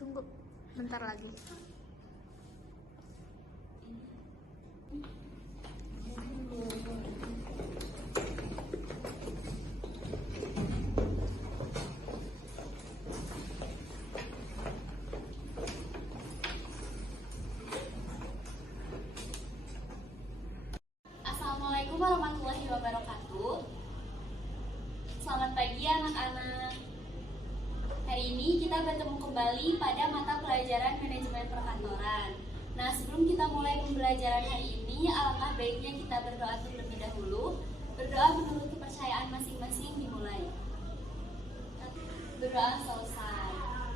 Tunggu bentar lagi. Assalamualaikum warahmatullahi wabarakatuh. Selamat pagi anak-anak. Hari ini kita bertemu kembali pada mata pelajaran manajemen perkantoran. Nah, sebelum kita mulai pembelajaran hari ini, alangkah baiknya kita berdoa terlebih dahulu. Berdoa menurut kepercayaan masing-masing dimulai. Berdoa selesai.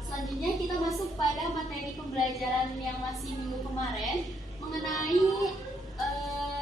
Selanjutnya kita masuk pada materi pembelajaran yang masih minggu kemarin mengenai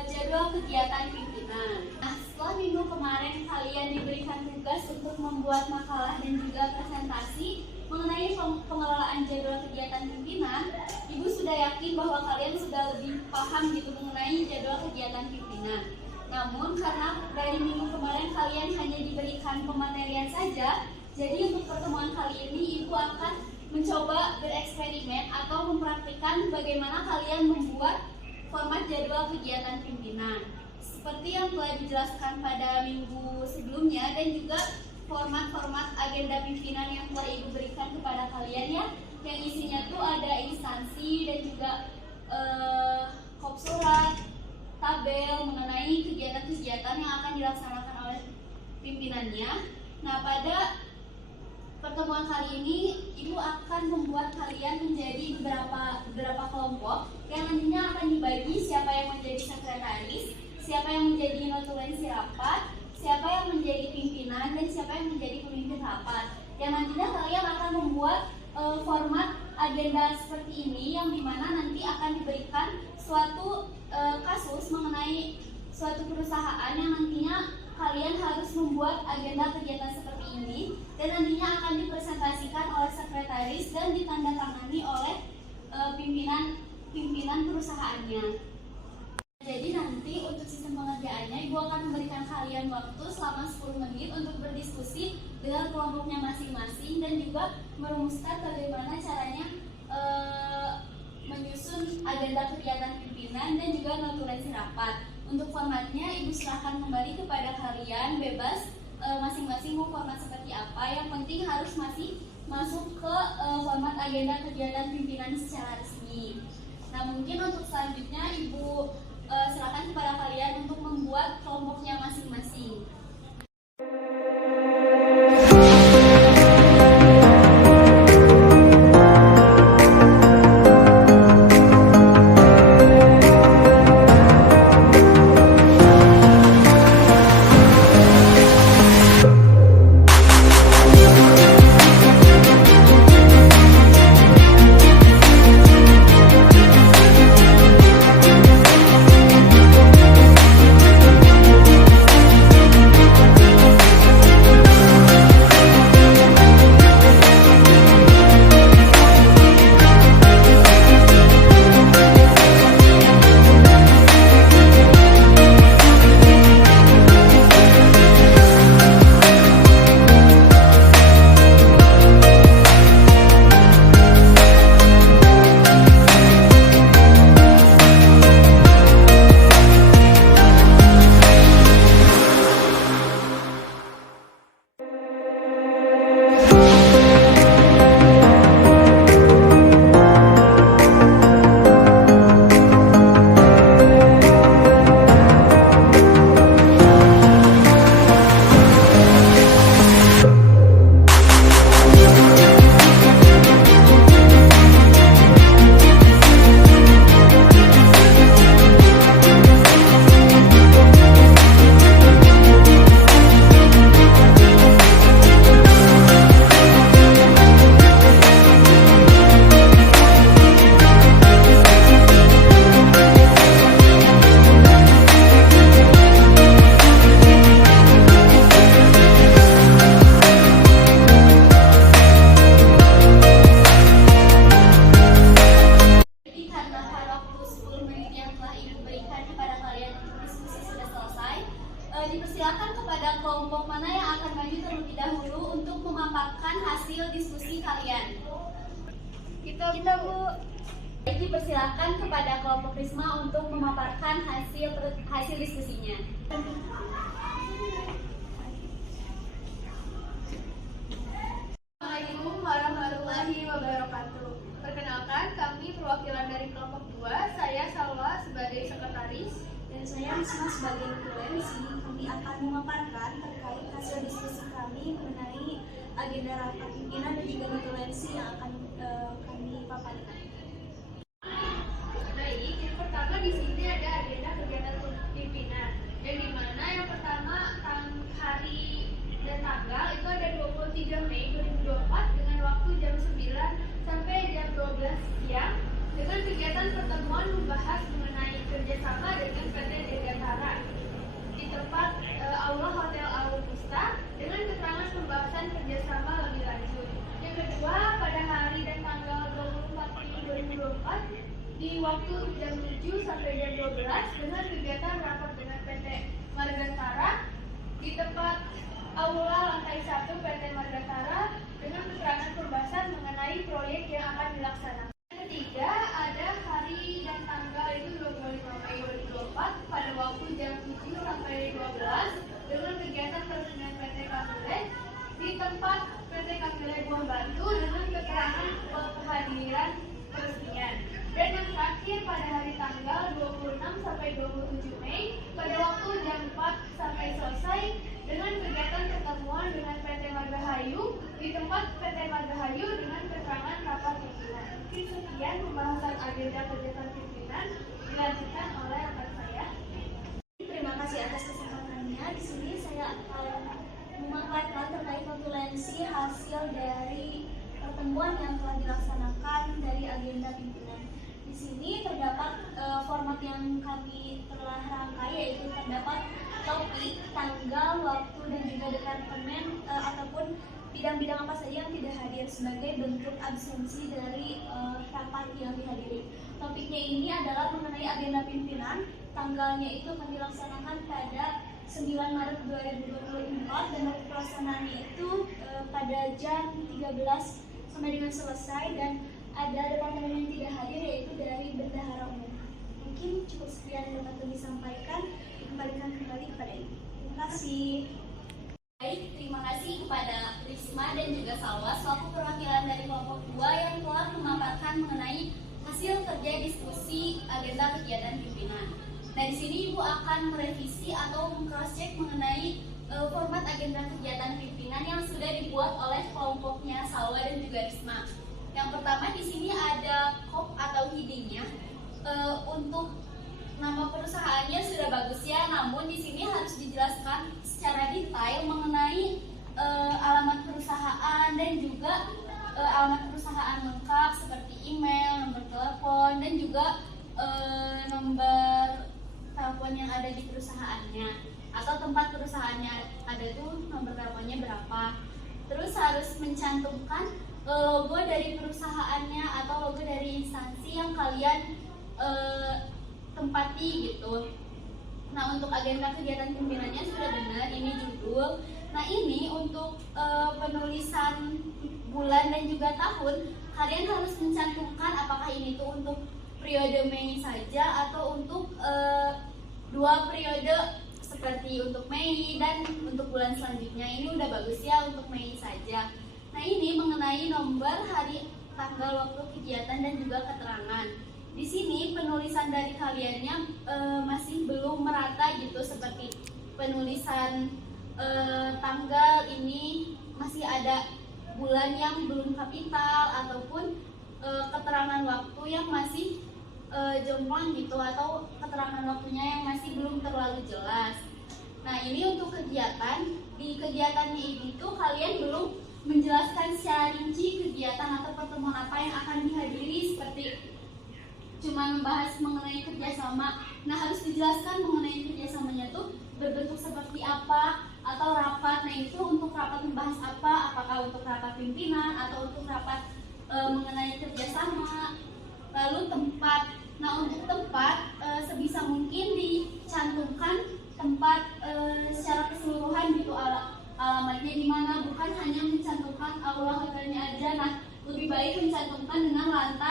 jadwal kegiatan pimpinan. Nah, setelah minggu kemarin kalian diberikan tugas untuk membuat makalah dan juga presentasi mengenai pengelolaan jadwal kegiatan pimpinan, Ibu sudah yakin bahwa kalian sudah lebih paham gitu mengenai jadwal kegiatan pimpinan. Namun karena dari minggu kemarin kalian hanya diberikan pematerian saja, jadi untuk pertemuan kali ini Ibu akan mencoba bereksperimen atau mempraktikkan bagaimana kalian membuat format jadwal kegiatan pimpinan seperti yang telah dijelaskan pada minggu sebelumnya, dan juga format-format agenda pimpinan yang telah Ibu berikan kepada kalian ya, yang isinya tuh ada instansi dan juga kop surat, tabel mengenai kegiatan-kegiatan yang akan dilaksanakan oleh pimpinannya. Nah, pada pertemuan kali ini Ibu akan membuat kalian menjadi beberapa kelompok yang nantinya akan dibagi siapa yang menjadi sekretaris, siapa yang menjadi notulensi rapat, siapa yang menjadi pimpinan, dan siapa yang menjadi pemimpin rapat. Yang nantinya kalian akan membuat format agenda seperti ini, yang dimana nanti akan diberikan suatu kasus mengenai suatu perusahaan yang nantinya kalian harus membuat agenda kegiatan seperti ini, dan nantinya akan dipresentasikan oleh sekretaris dan ditandatangani oleh pimpinan perusahaannya. Jadi nanti untuk sistem pengerjaannya Ibu akan memberikan kalian waktu selama 10 menit untuk berdiskusi dengan kelompoknya masing-masing dan juga merumuskan bagaimana caranya menyusun agenda kegiatan pimpinan dan juga notulensi rapat. Untuk formatnya Ibu serahkan kembali kepada kalian, bebas masing-masing mau format seperti apa. Yang penting harus masih masuk ke format agenda kegiatan pimpinan secara resmi. Nah, mungkin untuk selanjutnya Ibu serahkan kepada kalian untuk membuat kelompoknya masing-masing. Dipersilakan kepada kelompok mana yang akan maju terlebih dahulu untuk memaparkan hasil diskusi kalian. Kita Bu. Baik, dipersilakan kepada kelompok Risma untuk memaparkan hasil diskusinya. Assalamualaikum warahmatullahi wabarakatuh. Perkenalkan, kami perwakilan dari kelompok 2. Saya Salwa sebagai sekretaris Dan saya Risma sebagai ketua. Di sini kami akan memaparkan terkait hasil diskusi kami mengenai agenda rapat pimpinan dan juga notulensi yang akan kami paparkan. Baik, yang pertama di sini ada agenda kegiatan pimpinan. Yang dimana yang pertama hari dan tanggal itu ada 23 Mei 2024 dengan waktu jam 9 sampai jam 12 siang dengan kegiatan pertemuan membahas mengenai kerjasama dengan PT Dirgantara di tempat Aula Hotel Augusta dengan keterangan pembahasan kerjasama lebih lanjut. Yang kedua, pada hari dan tanggal 24 Mei 2024 di waktu jam 7 sampai jam 12 dengan kegiatan rapat dengan PT Margantara di tempat Aula lantai 1 PT Margantara dengan keterangan pembahasan mengenai proyek yang akan dilaksanakan. Ketiga, ada hari dan tanggal itu 25 Mei 2024 pada waktu jam 7 sampai 12 dengan kegiatan peresmian PT Kapile di tempat PT Kapile Buah Batu dengan keterangan kehadiran peresmian. Dan yang terakhir pada hari tanggal 26 sampai 27 Mei pada waktu jam 4 sampai selesai dengan kegiatan pertemuan dengan PT Margahayu di tempat PT Margahayu dengan keterangan rapat pimpinan. Sekian pembahasan agenda kegiatan pimpinan dilanjutkan oleh rekan saya. Terima kasih atas kesempatannya. Di sini saya akan memaparkan terkait notulensi hasil dari pertemuan yang telah dilaksanakan dari agenda pimpinan. Di sini terdapat format yang kami telah rangkai, yaitu terdapat topik, tanggal, waktu, dan juga departemen ataupun bidang-bidang apa saja yang tidak hadir sebagai bentuk absensi dari rapat yang dihadiri. Topiknya ini adalah mengenai agenda pimpinan. Tanggalnya itu akan dilaksanakan pada 9 Maret 2024 dan waktu pelaksanaannya itu pada jam 13 sampai dengan selesai, dan ada departemen yang tidak hadir yaitu dari Bendahara Umum. Mungkin cukup sekian yang dapat kami sampaikan. Dikembalikan kembali kepada Ibu. Terima kasih. Baik, terima kasih kepada Risma dan juga Salwa selaku perwakilan dari kelompok 2 yang telah memaparkan mengenai hasil kerja diskusi agenda kegiatan pimpinan. Nah, di sini Ibu akan merevisi atau meng-cross-check mengenai format agenda kegiatan pimpinan yang sudah dibuat oleh kelompoknya Salwa dan juga Risma. Yang pertama di sini ada KOP atau HID-nya. Untuk nama perusahaannya sudah bagus ya, namun di sini harus dijelaskan secara detail mengenai alamat perusahaan dan juga alamat perusahaan lengkap seperti email, nomor telepon, dan juga nomor telepon yang ada di perusahaannya atau tempat perusahaannya ada tuh nomor teleponnya berapa. Terus harus mencantumkan logo dari perusahaannya atau logo dari instansi yang kalian tempati gitu. Nah, untuk agenda kegiatan pimpinannya sudah benar, ini judul. Nah, ini untuk penulisan bulan dan juga tahun, kalian harus mencantumkan apakah ini tuh untuk periode Mei saja atau untuk 2 periode seperti untuk Mei dan untuk bulan selanjutnya. Ini udah bagus ya untuk Mei saja. Nah, ini mengenai nomor, hari, tanggal, waktu kegiatan dan juga keterangan. Di sini penulisan dari kaliannya masih belum merata gitu, seperti penulisan tanggal ini masih ada bulan yang belum kapital ataupun keterangan waktu yang masih jomplang gitu, atau keterangan waktunya yang masih belum terlalu jelas. Nah, ini untuk kegiatan. Di kegiatannya ini tuh kalian belum menjelaskan secara rinci kegiatan atau pertemuan apa yang akan dihadiri, seperti cuma membahas mengenai kerjasama. Nah, harus dijelaskan mengenai kerjasamanya tuh berbentuk seperti apa atau rapat. Nah, itu untuk rapat membahas apa, apakah untuk rapat pimpinan atau untuk rapat mengenai kerjasama. Lalu tempat. Nah, untuk tempat sebisa mungkin dicantumkan tempat secara keseluruhan gitu, alamatnya di mana, bukan hanya mencantumkan aula hotelnya aja. Nah, lebih baik mencantumkan dengan lantai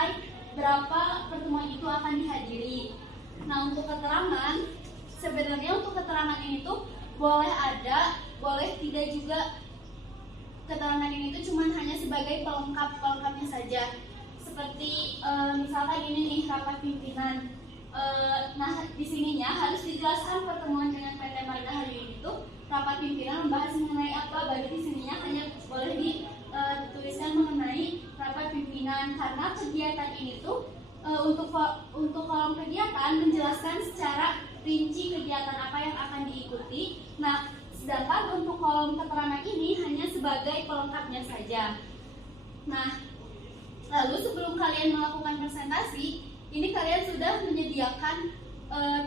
beberapa pertemuan itu akan dihadiri. Nah, untuk keterangan, sebenarnya untuk keterangan ini tuh boleh ada, boleh tidak juga. Keterangan ini tuh cuma hanya sebagai pelengkapnya saja. Seperti misalkan ini nih rapat pimpinan. Nah, di sininya harus dijelaskan pertemuan dengan PT Marga hari ini tuh rapat pimpinan membahas mengenai apa. Baru di sininya hanya boleh dituliskan mengenai rapat pimpinan, karena kegiatan ini tuh untuk kolom kegiatan menjelaskan secara rinci kegiatan apa yang akan diikuti. Nah, sedangkan untuk kolom keterangan ini hanya sebagai pelengkapnya saja. Nah, lalu sebelum kalian melakukan presentasi, ini kalian sudah menyediakan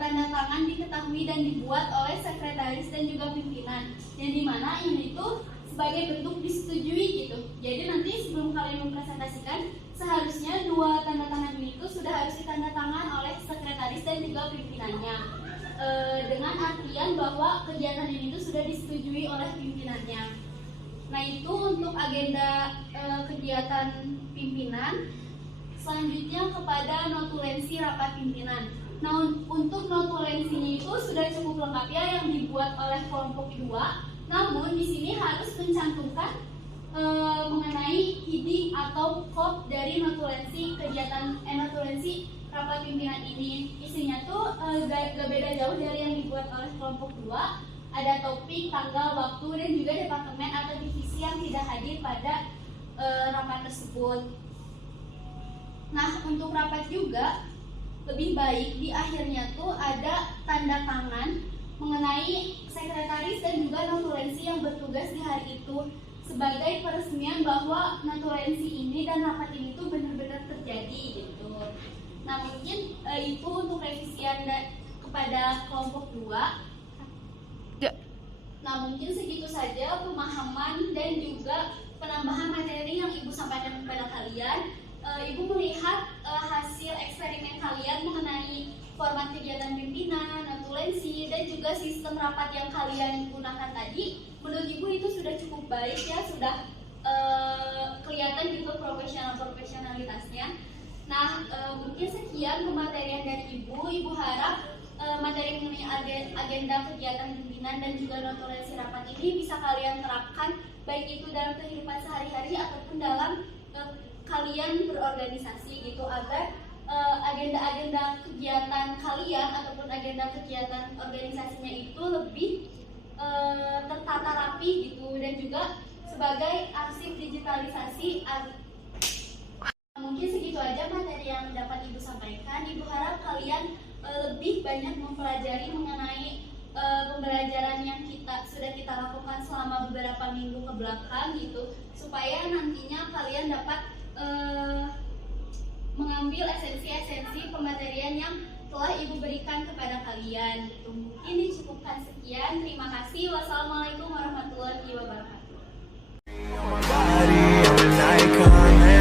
tanda tangan diketahui dan dibuat oleh sekretaris dan juga pimpinan, yang dimana ini tuh sebagai bentuk disetujui gitu. Jadi nanti sebelum kalian mempresentasikan, seharusnya dua tanda tangan ini tuh sudah harus ditandatangan oleh sekretaris dan juga pimpinannya, dengan artian bahwa kegiatan ini tuh sudah disetujui oleh pimpinannya. Nah, itu untuk agenda kegiatan pimpinan. Selanjutnya kepada notulensi rapat pimpinan. Nah, untuk notulensinya itu sudah cukup lengkap ya, yang dibuat oleh kelompok 2. Namun di sini harus mencantumkan mengenai heading atau kop dari notulensi kegiatan notulensi rapat pimpinan ini. Isinya tuh gak beda jauh dari yang dibuat oleh kelompok 2. Ada topik, tanggal, waktu, dan juga departemen atau divisi yang tidak hadir pada rapat tersebut. Nah, untuk rapat juga lebih baik di akhirnya tuh ada tanda tangan mengenai sekretaris dan juga notulensi yang bertugas di hari itu, sebagai peresmian bahwa notulensi ini dan rapat ini tuh benar-benar terjadi gitu. Nah, mungkin itu untuk revisian kepada kelompok 2. Nah, mungkin segitu saja pemahaman dan juga penambahan materi yang Ibu sampaikan kepada kalian. Ibu melihat hasil eksperimen kalian mengenai format kegiatan pimpinan, notulensi, dan juga sistem rapat yang kalian gunakan tadi. Menurut Ibu itu sudah cukup baik ya, sudah kelihatan gitu profesionalitasnya. Nah, mungkin sekian pematerian dari Ibu. Ibu harap materi mengenai agenda kegiatan pimpinan dan juga notulensi rapat ini bisa kalian terapkan, baik itu dalam kehidupan sehari-hari ataupun dalam kalian berorganisasi gitu, agar agenda-agenda kegiatan kalian ataupun agenda kegiatan organisasinya itu lebih tertata rapi gitu, dan juga sebagai arsip digitalisasi. Mungkin segitu aja materi yang dapat Ibu sampaikan. Ibu harap kalian lebih banyak mempelajari mengenai pembelajaran yang sudah kita lakukan selama beberapa minggu ke belakang gitu, supaya nantinya kalian dapat mengambil esensi-esensi pematerian yang telah Ibu berikan kepada kalian gitu. Mungkin dicukupkan sekian. Terima kasih. Wassalamualaikum warahmatullahi wabarakatuh.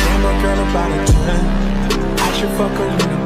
I'm a girl about a 10. I should fuck her in the